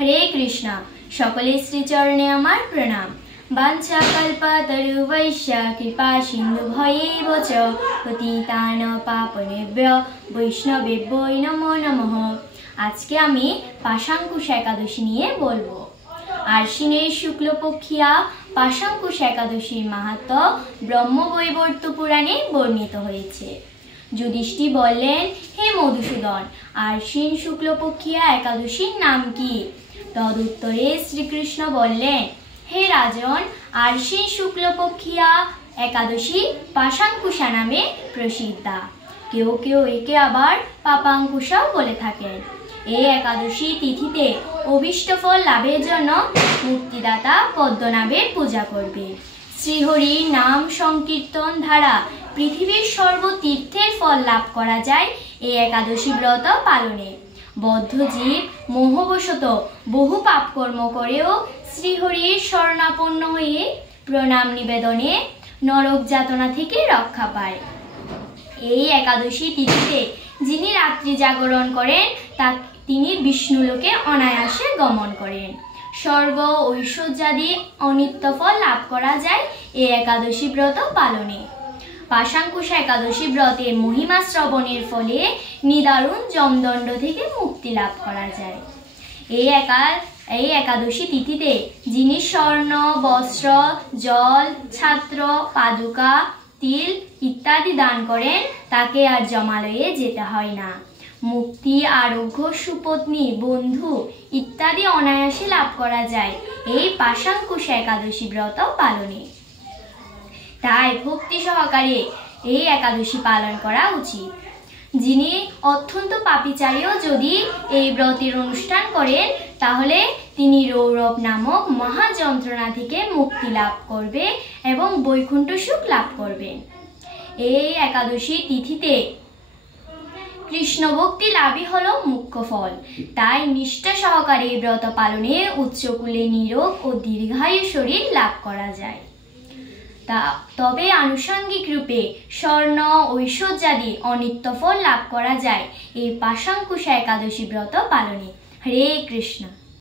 हरे कृष्णा। सकले श्रीचरणे आमार प्रणाम। वाञ्छा कल्पतरुवैश्च कृपा सिन्धुभ्येव च पतितानां पावनेभ्यो वैष्णवेभ्यो नमो नमः। आज के आमी पाशांकुश एकादशी निये बोलबो। आश्विनेर शुक्लपक्षिया पाशांकुश एकादशीर माहात्म्य ब्रह्मवैवर्त पुराणे बर्णित हयेछे। युधिष्ठिर बोलेन, हे मधुसूदन, आश्विन शुक्लपक्षिया एकादशीर नाम कि? तदुत्तरे श्रीकृष्ण बोलेन, हे राजन, आश्विन शुक्लपक्षिया एकादशी पाशांकुशा नामे प्रसिद्धा। केउ केउ एके आबार पापांकुशाओ बोले थाकेन। এই একাদশী তিথিতে অভিষ্ট ফল লাভের জন্য মুক্তিদাতা পদ্মনাভের পূজা করবে। শ্রীহরির নাম সংকীর্তন দ্বারা পৃথিবীর সর্বতীর্থের ফল লাভ করা যায় এই একাদশী ব্রত পালনে। বদ্ধ জীব মোহবশত বহু পাপকর্ম করেও শ্রীহরির শরণাপন্ন হয়ে প্রণাম নিবেদনে নরক যাতনা থেকে রক্ষা পায়। এই একাদশী তিথিতে যিনি রাত্রি জাগরণ করেন তিনি বিষ্ণুলোকে অনায়াসে গমন করেন। স্বর্গ ঐশ্বর্যাদি অনিত্য ফল লাভ করা যায় এই একাদশী ব্রত পালনে। পাশাঙ্কুশা একাদশী ব্রতের মহিমা শ্রবণের ফলে নিদারুণ যমদণ্ড থেকে মুক্তি লাভ করা যায়। এই একাদশী তিথিতে যিনি স্বর্ণ বস্ত্র জল ছাত্র পাদুকা তিল ইত্যাদি দান করেন তাকে আর জমালয়ে যেতে হয় না। মুক্তি আরোগ্য সুপত্নী বন্ধু ইত্যাদি অনায়াসে লাভ করা যায় এই পাশাঙ্কুশা একাদশী ব্রত পালনে। তাই ভক্তি সহকারে এই একাদশী পালন করা উচিত। যিনি অত্যন্ত পাপীচারীও যদি এই ব্রতের অনুষ্ঠান করেন তাহলে তিনি রৌরব নামক মহা যন্ত্রণা থেকে মুক্তি লাভ করবে এবং বৈকুণ্ঠ সুখ লাভ করবেন। এই একাদশী তিথিতে কৃষ্ণ ভক্তি লাভই হলো মুখ্য ফল। তাই নিষ্ঠা সহকারে এই ব্রত পালনে উচ্চকুলে নিরোগ ও দীর্ঘায়ু শরীর লাভ করা যায়। তবে আনুষঙ্গিক রূপে স্বর্ণ ঐশ্বর্যাদি অনিত্য ফল লাভ করা যায় এই পাশাঙ্কুশা একাদশী ব্রত পালনে। হরে কৃষ্ণ।